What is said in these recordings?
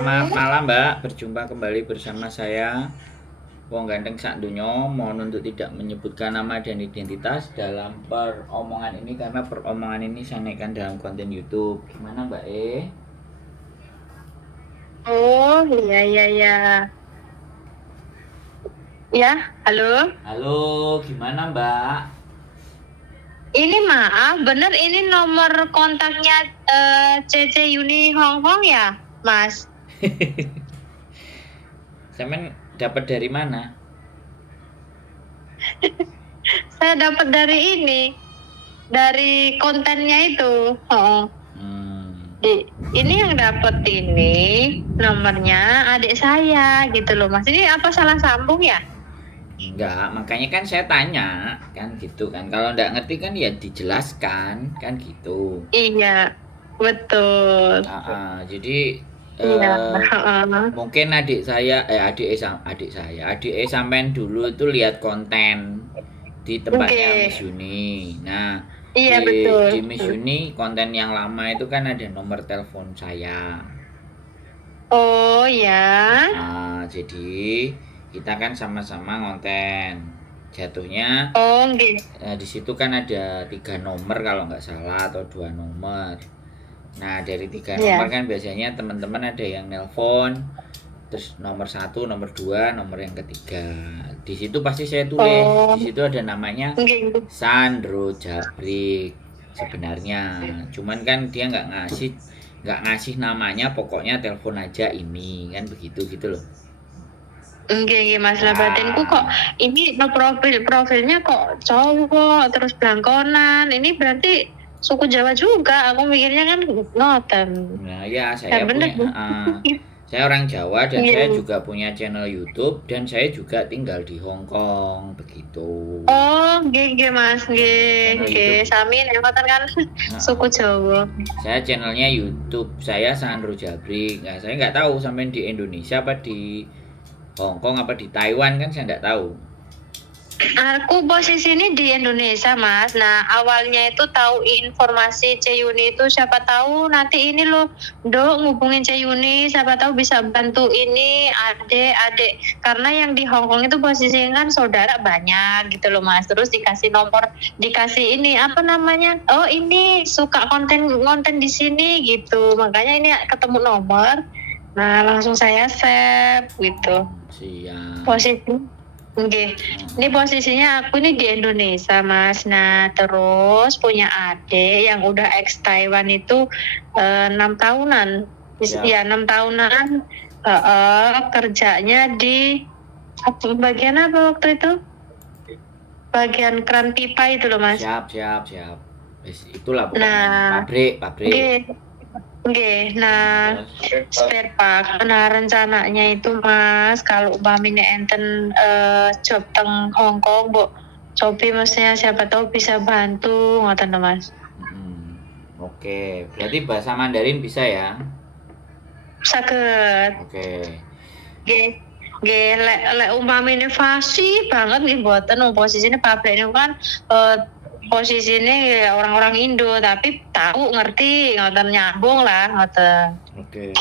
Selamat malam Mbak, berjumpa kembali bersama saya Wong Ganteng Sak Dunyo. Mohon untuk tidak menyebutkan nama dan identitas dalam peromongan ini karena peromongan ini saya naikkan dalam konten YouTube. Gimana Mbak E? Oh, iya, iya, iya. Ya, halo. Halo, gimana Mbak? Ini maaf, bener ini nomor kontaknya CC Uni Hong Kong ya, Mas? Semen dapat dari mana? Saya dapat dari ini, dari kontennya itu. Oh, ini yang dapat ini nomornya adik saya gitu loh, Mas. Ini apa salah sambung ya? Enggak, makanya kan saya tanya kan gitu kan. Kalau enggak ngerti kan ya dijelaskan kan gitu. Iya, betul. Jadi Iya. mungkin adik sampean dulu itu lihat konten di tempatnya Miss Yuni. Nah, Iya, di betul. Miss Yuni konten yang lama itu kan ada nomor telepon saya. Oh ya. Jadi kita kan sama-sama ngonten. Jatuhnya Oh, gitu. di situ kan ada 3 nomor kalau nggak salah atau 2 nomor. Nah, dari 3 nomor kan biasanya teman-teman ada yang nelpon, terus nomor 1, nomor 2, nomor yang ketiga. Di situ pasti saya tulis. Di situ ada namanya Sandro Jabrik sebenarnya. Cuman kan dia nggak ngasih namanya, pokoknya telepon aja ini kan begitu gitu loh. Enggak, masalah batinku kok ini profilnya kok cowok terus belangkonan. Ini berarti suku Jawa juga. Aku mikirnya kan Noten. Nah, ya saya saya orang Jawa dan saya juga punya channel YouTube dan saya juga tinggal di Hong Kong begitu. Oh, nggih Mas, nggih. Sami Noten kan suku Jawa. Saya channelnya YouTube saya Sandro Jabrik. Nah, saya nggak tahu sampai di Indonesia apa di Hong Kong apa di Taiwan kan saya nggak tahu. Aku posisi ini di Indonesia, Mas. Nah, awalnya itu tahu informasi Ceyuni itu siapa tahu nanti ini loh, Dok, ngubungin Ceyuni, siapa tahu bisa bantu ini adik-adik. Karena yang di Hong Kong itu posisinya kan saudara banyak gitu loh, Mas. Terus dikasih nomor, dikasih ini apa namanya? Oh, ini suka konten di sini gitu. Makanya ini ketemu nomor. Nah, langsung saya save gitu. Siap. Posisi Oke, ini posisinya aku ini di Indonesia, Mas. Nah, terus punya adik yang udah ex Taiwan itu 6 tahunan. Ya, 6 tahunan. Kerjanya di bagian apa waktu itu? Bagian keran pipa itu loh, Mas. Siap. Itulah pokoknya pabrik. Oke, nah spare part. Nah rencananya itu Mas, kalau umpamanya enten job teng Hong Kong, bu, cobi maksudnya siapa tahu bisa bantu, ngoten Mas. Oke, berarti bahasa Mandarin bisa ya? Saged. Oke. Nggih, lek umpamine fasih banget nih mboten posisine pabrik niku kan posisinya ya orang-orang Indo tapi tahu ngerti ngoten nyambung lah ngoten. Oke.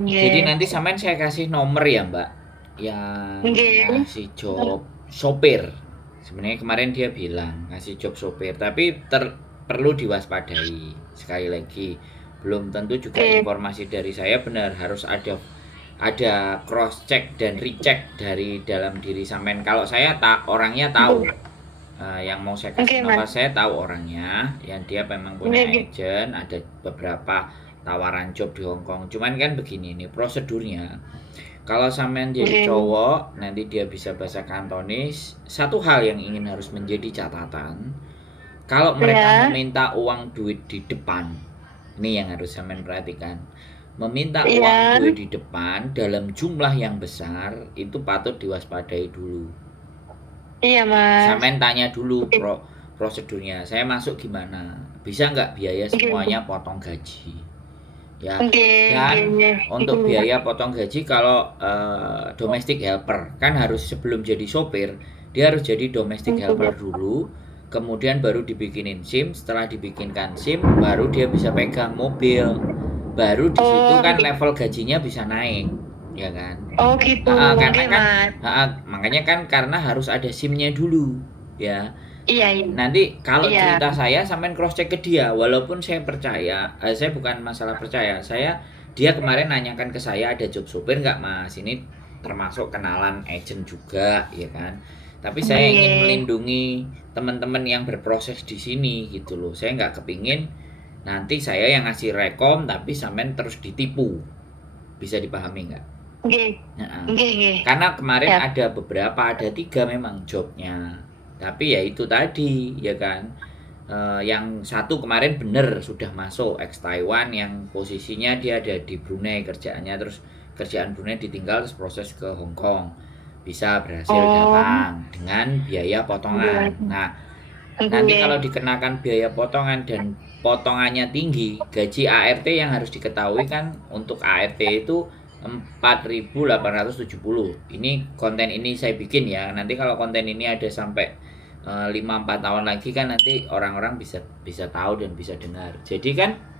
Jadi nanti sampean saya kasih nomor ya Mbak yang ngasih job sopir. Sebenarnya kemarin dia bilang ngasih job sopir tapi perlu diwaspadai. Sekali lagi belum tentu juga informasi dari saya benar, harus ada cross check dan recheck dari dalam diri sampean. Kalau saya orangnya tahu. Yang mau saya kasih nomor saya tahu orangnya, yang dia memang punya agent, ada beberapa tawaran job di Hong Kong. Cuman kan begini nih prosedurnya. Kalau sampean jadi cowok, nanti dia bisa bahasa Kantonis. Satu hal yang ingin harus menjadi catatan, kalau mereka meminta uang duit di depan, ini yang harus sampean perhatikan. Meminta uang duit di depan dalam jumlah yang besar itu patut diwaspadai dulu. Iya Mas. Sampean tanya dulu prosedurnya. Saya masuk gimana? Bisa nggak biaya semuanya potong gaji? Ya. Dan untuk biaya potong gaji kalau domestic helper kan harus sebelum jadi sopir dia harus jadi domestic helper dulu. Kemudian baru dibikinin SIM. Setelah dibikinkan SIM baru dia bisa pegang mobil. baru di situ Oh, kan level gajinya bisa naik, ya kan? oh gitu, Karena oke kan mas. makanya kan karena harus ada SIM-nya dulu, ya. Iya iya. Nanti kalau Iya. cerita saya sampean cross check ke dia, walaupun saya percaya, saya bukan masalah percaya, dia kemarin nanyakan ke saya ada job sopir nggak mas, ini termasuk kenalan agent juga, ya kan. Tapi saya ingin Oke. melindungi teman-teman yang berproses di sini gitu loh. Saya nggak kepingin nanti saya yang ngasih rekom tapi sampean terus ditipu. Bisa dipahami nggak? Oke. Nah, Oke oke. karena kemarin Siap. ada beberapa, ada 3 memang jobnya. Tapi ya itu tadi, ya kan. Yang satu kemarin bener sudah masuk ex Taiwan yang posisinya dia ada di Brunei kerjaannya, terus kerjaan Brunei ditinggal terus proses ke Hong Kong. Bisa berhasil Oh, datang dengan biaya potongan. oke. Nah, nanti Oke. kalau dikenakan biaya potongan dan potongannya tinggi, gaji ART yang harus diketahui kan untuk ART itu 4.870. Ini konten ini saya bikin ya. Nanti kalau konten ini ada sampai 5-4 tahun lagi kan nanti orang-orang bisa bisa tahu dan bisa dengar. Jadi kan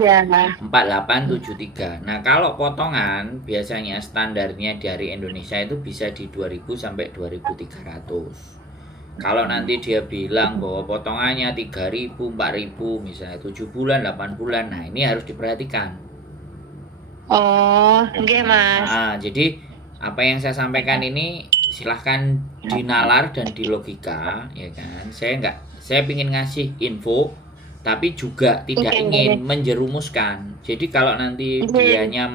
Ya. 4873. Nah, kalau potongan biasanya standarnya dari Indonesia itu bisa di 2000 sampai 2300. Kalau nanti dia bilang bahwa potongannya 3.000, 4.000, misalnya 7 bulan, 8 bulan. Nah, ini harus diperhatikan. Oh, oke mas. Jadi apa yang saya sampaikan ini silahkan dinalar dan dilogika, ya kan. Saya ingin ngasih info, tapi juga tidak Oke. ingin menjerumuskan. Jadi kalau nanti Oke. dianya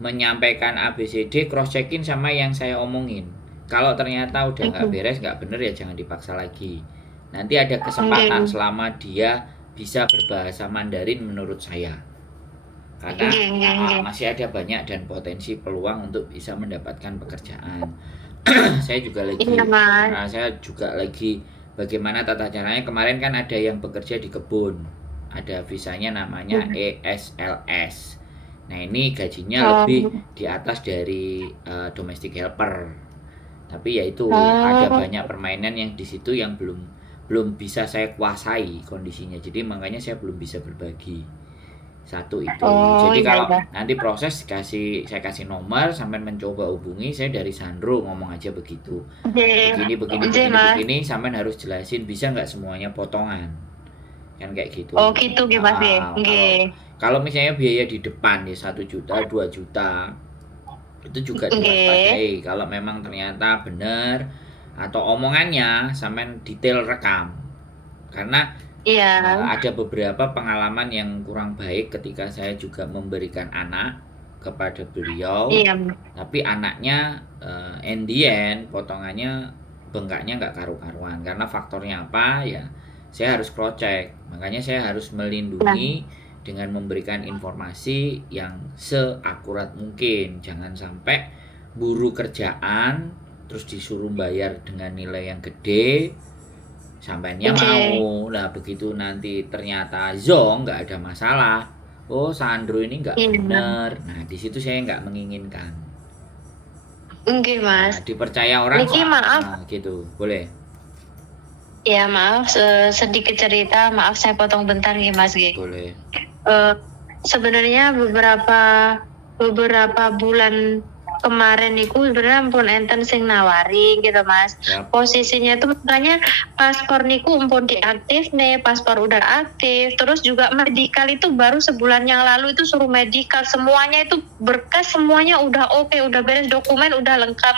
menyampaikan ABCD, cross checkin sama yang saya omongin. Kalau ternyata udah nggak Oke. beres, nggak bener ya jangan dipaksa lagi. Nanti ada kesempatan Oke. selama dia bisa berbahasa Mandarin menurut saya. Karena Oke. Oke. masih ada banyak dan potensi peluang untuk bisa mendapatkan pekerjaan. Iya mas. Saya juga lagi bagaimana tata caranya. Kemarin kan ada yang bekerja di kebun, ada visanya namanya ESLS. Nah, ini gajinya lebih Oh. di atas dari domestic helper. Tapi ya itu ada Oh. banyak permainan yang di situ yang belum belum bisa saya kuasai kondisinya. Jadi makanya saya belum bisa berbagi. Satu itu. Oh Jadi iya kalau iya. nanti proses saya kasih nomor sampai mencoba hubungi, saya dari Sandro ngomong aja begitu. Oke. Begini begini Oke begini mas. begini sampean harus jelasin bisa nggak semuanya potongan. Kan kayak gitu. Oh gitu oke mas. Oke. Kalau kalau misalnya biaya di depan ya 1 juta, 2 juta itu juga Oke. diwaspadai kalau memang ternyata benar atau omongannya sampean detail rekam. Karena Iya. ada beberapa pengalaman yang kurang baik ketika saya juga memberikan anak kepada beliau, Iya. tapi anaknya in the end potongannya bengkaknya nggak karu-karuan. Karena faktornya apa ya? Saya harus cross check. Makanya saya harus Nah. melindungi dengan memberikan informasi yang seakurat mungkin. Jangan sampai buru kerjaan terus disuruh bayar dengan nilai yang gede, sampainya Oke. mau. Lah begitu nanti ternyata zong nggak ada masalah. Oh, Sandro ini nggak Iya. bener. Nah, di situ saya nggak menginginkan. Oke Nah, mas. dipercaya orang Niki kok. maaf. Nah, gitu. Boleh. Ya maaf sedikit cerita. Maaf saya potong bentar nih mas G. Boleh. Sebenarnya beberapa bulan kemarin niku sebenarnya pun enten sing nawari gitu mas. Siap. Posisinya itu makanya paspor niku pun diaktif nih, paspor udah aktif, terus juga medikal itu baru sebulan yang lalu itu suruh medikal, semuanya itu berkas semuanya udah oke, udah beres, dokumen udah lengkap,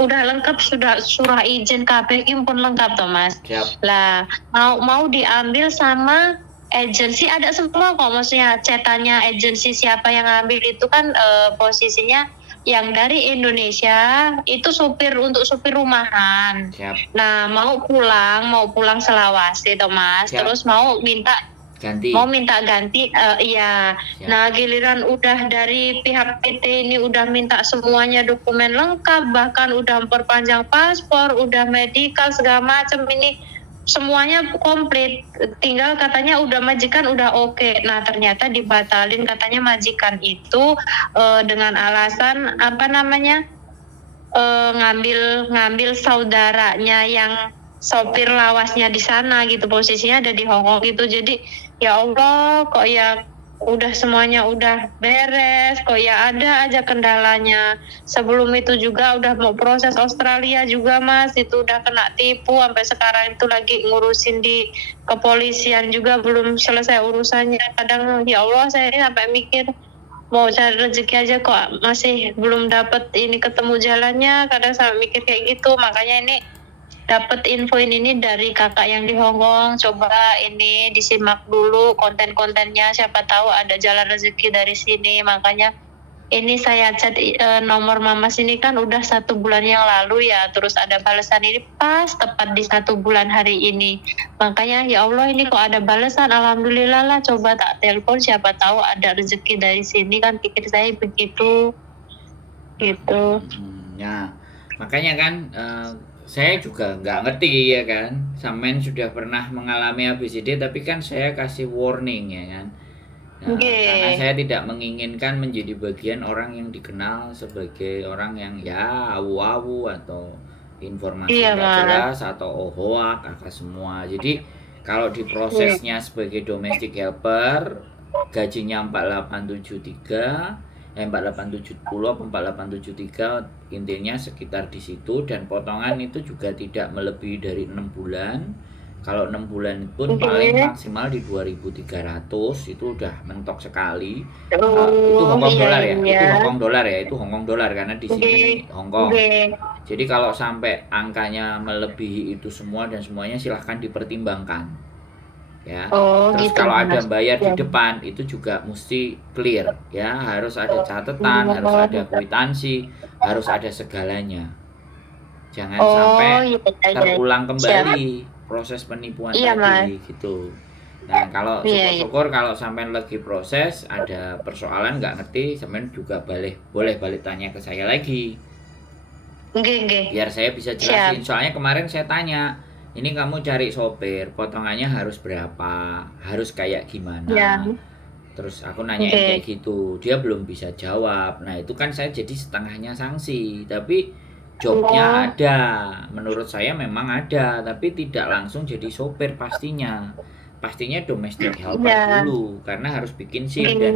udah lengkap, sudah surah izin KPI pun lengkap toh mas. Siap. Lah mau diambil sama agensi ada semua kok, maksudnya cetannya agensi siapa yang ngambil itu kan posisinya yang dari Indonesia itu untuk supir rumahan. Siap. Nah mau pulang Selawasi toh mas. Siap. Terus mau minta ganti iya. Siap. Nah giliran udah dari pihak PT ini udah minta semuanya dokumen lengkap, bahkan udah memperpanjang paspor, udah medikal segala macam, ini semuanya komplit, tinggal katanya udah majikan udah oke. Nah ternyata dibatalin, katanya majikan itu dengan alasan apa namanya, ngambil saudaranya yang sopir lawasnya di sana gitu, posisinya ada di Hongkong gitu. Jadi ya Allah kok ya udah semuanya udah beres kok, ya ada aja kendalanya. Sebelum itu juga udah mau proses Australia juga Mas, itu udah kena tipu sampai sekarang itu lagi ngurusin di kepolisian juga belum selesai urusannya. Kadang ya Allah saya ini sampai mikir mau cari rezeki aja kok masih belum dapet ini ketemu jalannya. Kadang sampai mikir kayak gitu, makanya ini dapat info ini dari kakak yang di Hong Kong. Coba ini disimak dulu konten-kontennya, siapa tahu ada jalan rezeki dari sini. Makanya ini saya chat nomor mama sini kan udah 1 bulan yang lalu ya, terus ada balasan ini pas tepat di 1 bulan hari ini. Makanya ya Allah ini kok ada balasan, alhamdulillah lah, coba tak telepon siapa tahu ada rezeki dari sini, kan pikir saya begitu gitu. Ya makanya kan saya juga nggak ngerti ya kan, Samen sudah pernah mengalami ABCD tapi kan saya kasih warning ya kan. Karena saya tidak menginginkan menjadi bagian orang yang dikenal sebagai orang yang ya awu-awu atau informasi nggak jelas atau hoak apa semua. Jadi kalau di prosesnya sebagai domestic helper gajinya 4873 4870 atau 4873 intinya sekitar di situ, dan potongan itu juga tidak melebihi dari 6 bulan. Kalau 6 bulan pun paling maksimal di 2.300, itu udah mentok sekali. Itu Hongkong dolar ya, itu Hongkong dolar ya, itu Hongkong dolar karena di sini Hongkong. Jadi kalau sampai angkanya melebihi itu semua dan semuanya silahkan dipertimbangkan. Ya. Terus gitu, kalau ada bayar di depan itu juga mesti clear ya, harus ada catatan, harus ada kwitansi, harus ada segalanya. Jangan sampai terulang kembali proses penipuan tadi gitu. Nah, kalau syukur-syukur kalau sampai lagi proses ada persoalan nggak ngerti, sampai juga boleh balik tanya ke saya lagi. Biar saya bisa jelasin. Soalnya kemarin saya tanya, ini kamu cari sopir, potongannya harus berapa, harus kayak gimana. Terus aku nanya kayak gitu, dia belum bisa jawab. Nah itu kan saya jadi setengahnya sanksi, tapi jobnya ada, menurut saya memang ada, tapi tidak langsung jadi sopir pastinya domestic helper dulu, karena harus bikin SIM, dan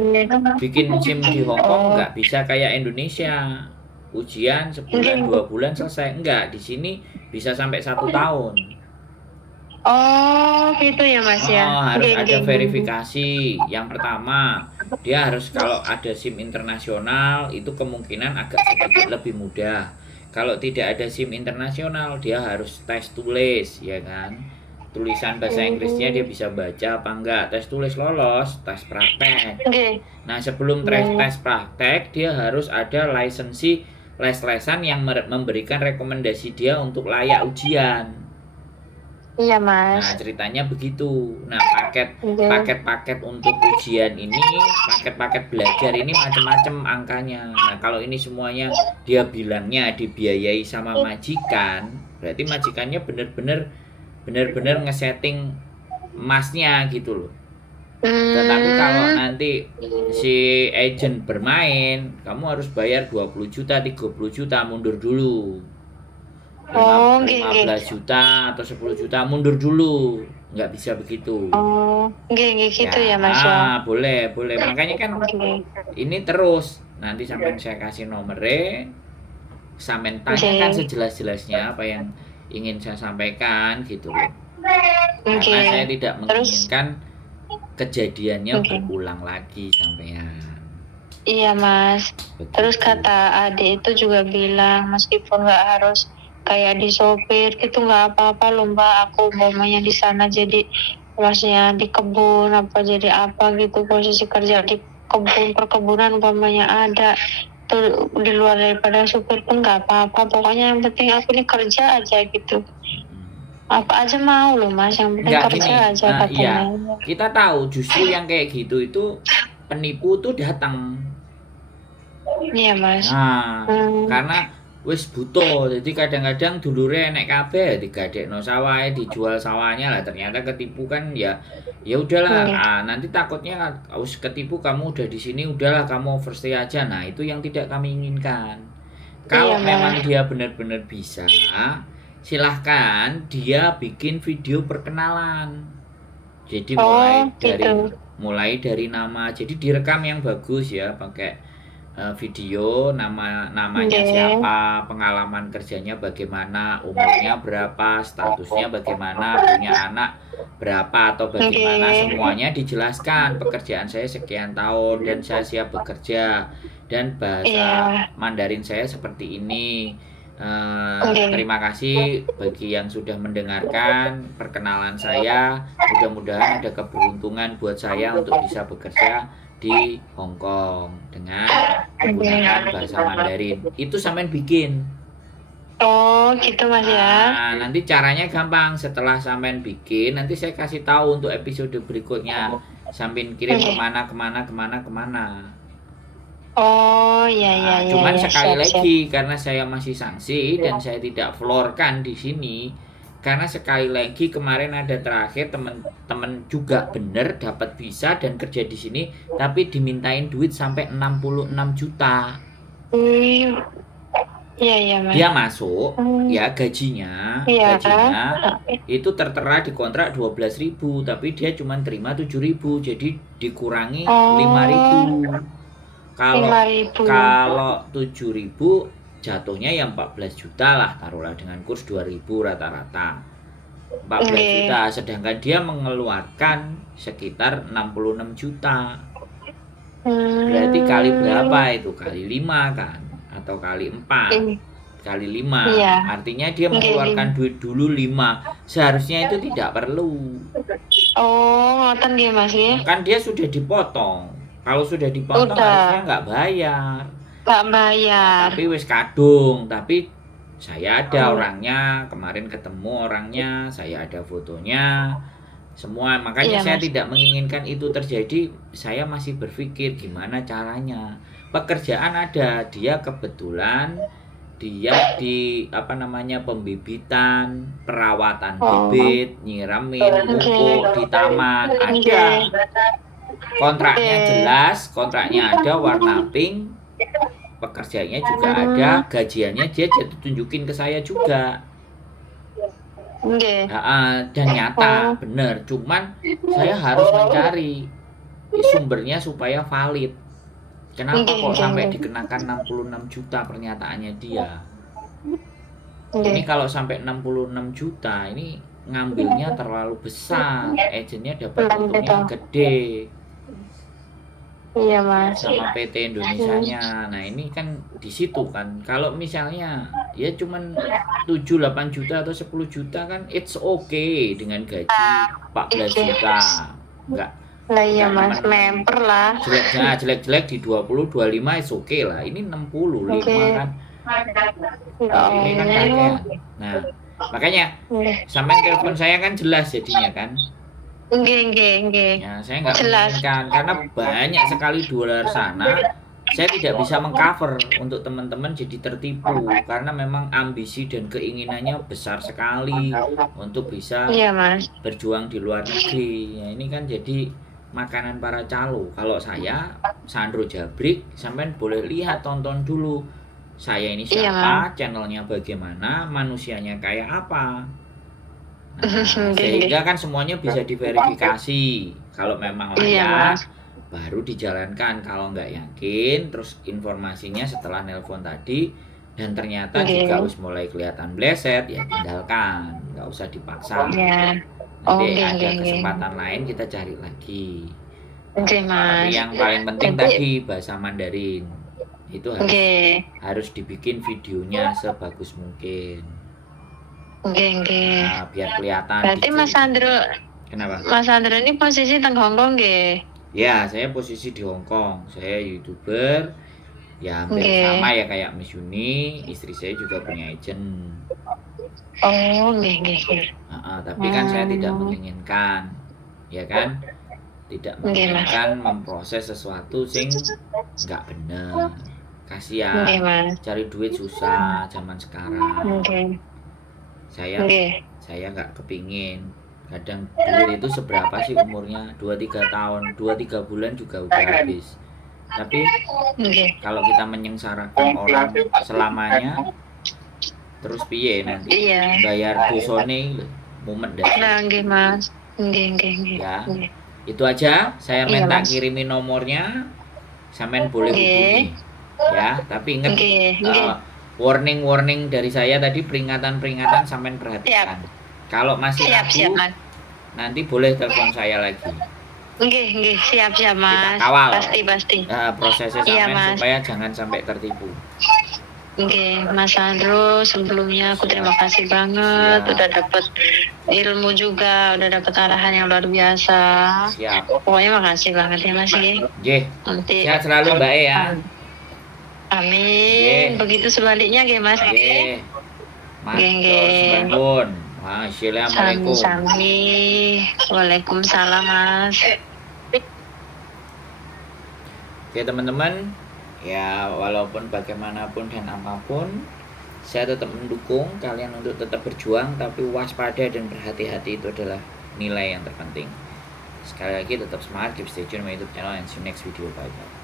bikin SIM di Hong Kong nggak bisa kayak Indonesia, ujian sebulan 2 bulan selesai, enggak, di sini bisa sampai 1 tahun. Oh gitu ya Mas ya. Harus ada verifikasi. Yang pertama dia harus, kalau ada SIM internasional itu kemungkinan agak sedikit lebih mudah. Kalau tidak ada SIM internasional dia harus tes tulis ya kan, tulisan bahasa Inggrisnya dia bisa baca apa enggak, tes tulis lolos, tes praktek. Nah sebelum tes praktek dia harus ada lisensi les-lesan yang memberikan rekomendasi dia untuk layak ujian. Iya Mas. Nah ceritanya begitu. Nah paket-paket untuk ujian ini, paket-paket belajar ini macam-macam angkanya. Nah kalau ini semuanya dia bilangnya dibiayai sama majikan, berarti majikannya bener-bener ngesetting masnya gitu loh. Tetapi kalau nanti si agent bermain, kamu harus bayar 20 juta, 30 juta, mundur dulu. 15 juta atau 10 juta mundur dulu, nggak bisa begitu. Gitu ya Mas. Boleh, makanya kan ini terus nanti sampai saya kasih nomornya, sampai tanyakan sejelas-jelasnya apa yang ingin saya sampaikan gitu loh. Karena saya tidak menginginkan kejadiannya berulang lagi sampean. Iya Mas. Begitu. Terus kata adik itu juga bilang meskipun nggak harus kayak di sopir gitu nggak apa-apa loh Mbak, aku umpamanya di sana jadi maksudnya di kebun apa jadi apa gitu, posisi kerja di kebun perkebunan umpamanya ada tuh di luar daripada sopir pun nggak apa-apa, pokoknya yang penting aku ini kerja aja gitu. Apa aja mau loh Mas, yang penting kerja aja katanya. Iya. Kita tahu justru yang kayak gitu itu penipu tuh datang. Iya Mas. Karena wis butuh, jadi kadang-kadang dulure enek kabeh digadekno sawah, dijual sawahnya lah, ternyata ketipu kan ya udahlah. Nanti takutnya wis ketipu, kamu udah di sini udahlah kamu overstay aja. Nah itu yang tidak kami inginkan. Kalau memang dia benar-benar bisa, silahkan dia bikin video perkenalan. Jadi mulai dari mulai dari nama, jadi direkam yang bagus ya, pakai video, namanya Nggih. siapa, pengalaman kerjanya bagaimana, umurnya berapa, statusnya bagaimana, punya anak berapa atau bagaimana, Nggih. semuanya dijelaskan. Pekerjaan saya sekian tahun dan saya siap bekerja, dan bahasa Iya. Mandarin saya seperti ini. Nggih. Terima kasih bagi yang sudah mendengarkan perkenalan saya. Mudah-mudahan ada keberuntungan buat saya untuk bisa bekerja di Hong Kong dengan menggunakan bahasa Mandarin. Itu sampean bikin. Oh, gitu Mas ya. Nah, nanti caranya gampang. Setelah sampean bikin, nanti saya kasih tahu untuk episode berikutnya. Sampean kirim kemana. Oh, iya Nah, iya cuman iya, sekali siap, lagi karena saya masih sanksi dan saya tidak floorkan di sini. Karena sekali lagi kemarin ada terakhir teman-teman juga bener dapat visa dan kerja di sini, tapi dimintain duit sampai 66 juta. Iya iya Mas. Dia masuk ya gajinya itu tertera di kontrak 12.000, tapi dia cuma terima 7.000, jadi dikurangi 5.000. Kalau 7.000 jatuhnya yang 14 juta lah, taruhlah dengan kurs 2.000 rata-rata 14 juta, sedangkan dia mengeluarkan sekitar 66 juta. Berarti kali berapa itu? Kali 5 kan, atau kali 4, kali 5. Artinya dia mengeluarkan duit dulu 5. Seharusnya itu tidak perlu. Oh, ngoten nggih Mas ya. Kan dia sudah dipotong. Kalau sudah dipotong harusnya nggak bayar. Tapi wis kadung, tapi saya ada orangnya, kemarin ketemu orangnya, saya ada fotonya, semua. Makanya saya tidak menginginkan itu terjadi. Saya masih berpikir gimana caranya. Pekerjaan ada, dia kebetulan dia di pembibitan, perawatan bibit, nyiramin, pupuk di taman ada. Kontraknya jelas, kontraknya ada warna pink, pekerjaannya juga ada, gajiannya dia tunjukin ke saya juga. Dan nyata bener, cuman saya harus mencari sumbernya supaya valid. Kenapa kok sampai dikenakan 66 juta pernyataannya dia? Ini kalau sampai 66 juta ini ngambilnya terlalu besar, agennya dapat untungnya gede. Iya Mas. Sama PT Indonesianya. Nah ini kan di situ kan. Kalau misalnya ya cuman 7-8 juta atau 10 juta kan it's okay dengan gaji 14 juta. Enggak. Lah iya Mas, memper lah. Jelek-jelek di 20-25 it's okay lah. Ini 65 kan. Ini kan kakean. Nah, makanya sampai telepon saya kan jelas jadinya kan. Nggih. Ya, saya nggak menginginkan karena banyak sekali di luar sana. Saya tidak bisa mengcover untuk teman-teman jadi tertipu karena memang ambisi dan keinginannya besar sekali untuk bisa berjuang di luar negeri. Ya, ini kan jadi makanan para calo. Kalau saya Sandro Jabrik, sampean boleh lihat, tonton dulu. Saya ini siapa, channelnya bagaimana, manusianya kayak apa. Nah, sehingga kan semuanya bisa diverifikasi. Kalau memang layak, baru dijalankan. Kalau nggak yakin, terus informasinya setelah nelpon tadi dan ternyata jika harus mulai kelihatan bleset, ya tinggalkan, nggak usah dipaksa. Nanti ada kesempatan lain kita cari lagi. Tapi yang paling penting tadi bahasa Mandarin itu harus dibikin videonya sebagus mungkin. Nah, biar kelihatan. Berarti dikit. Mas Sandro. Kenapa? Mas Sandro ini posisi teng Hongkong nggih? Ya, saya posisi di Hongkong. Saya YouTuber. Ya hampir sama ya kayak Miss Yuni. Istri saya juga punya agent. Oh, nggih. Tapi kan saya tidak menginginkan, ya kan? Tidak menginginkan memproses sesuatu sing nggak benar. Kasihan. Cari duit susah zaman sekarang. Saya nggak kepingin. Kadang duit itu seberapa sih umurnya? 2-3 tahun, 2-3 bulan juga udah habis. Tapi kalau kita menyengsarakan orang selamanya, terus piye nanti? Bayar dosone mumet dah. Nah, nggih Mas. Nggih. Ya. Itu aja, saya Iya, minta Mas. kirimin nomornya, sampean boleh Oke. hubungi. Ya, tapi ingat Oke, oke. warning-warning dari saya tadi, peringatan-peringatan sampean perhatikan. Kalau masih Siap, siap, ragu, Mas. nanti boleh telepon saya lagi. Oke, siap, Kita Mas. kawal Pasti. prosesnya Iya, sampean Mas. supaya jangan sampai tertipu. Oke, Mas Andro, sebelumnya aku terima kasih banget Siap. udah dapet ilmu juga, udah dapet arahan yang luar biasa. Siap. Pokoknya makasih banget ya Mas ya. Nggih. Nanti Sehat selalu Mbak E ya. Amin. Nggih. Begitu sebaliknya ya Mas. Nggih. Matur Nggih. sembah nuwun. Wassalamualaikum. Sami-sami. Waalaikumsalam Mas. Oke teman-teman, ya walaupun bagaimanapun dan apapun, saya tetap mendukung kalian untuk tetap berjuang, tapi waspada dan berhati-hati itu adalah nilai yang terpenting. Sekali lagi tetap semangat, keep stay tune my YouTube channel and see you next video, bye bye.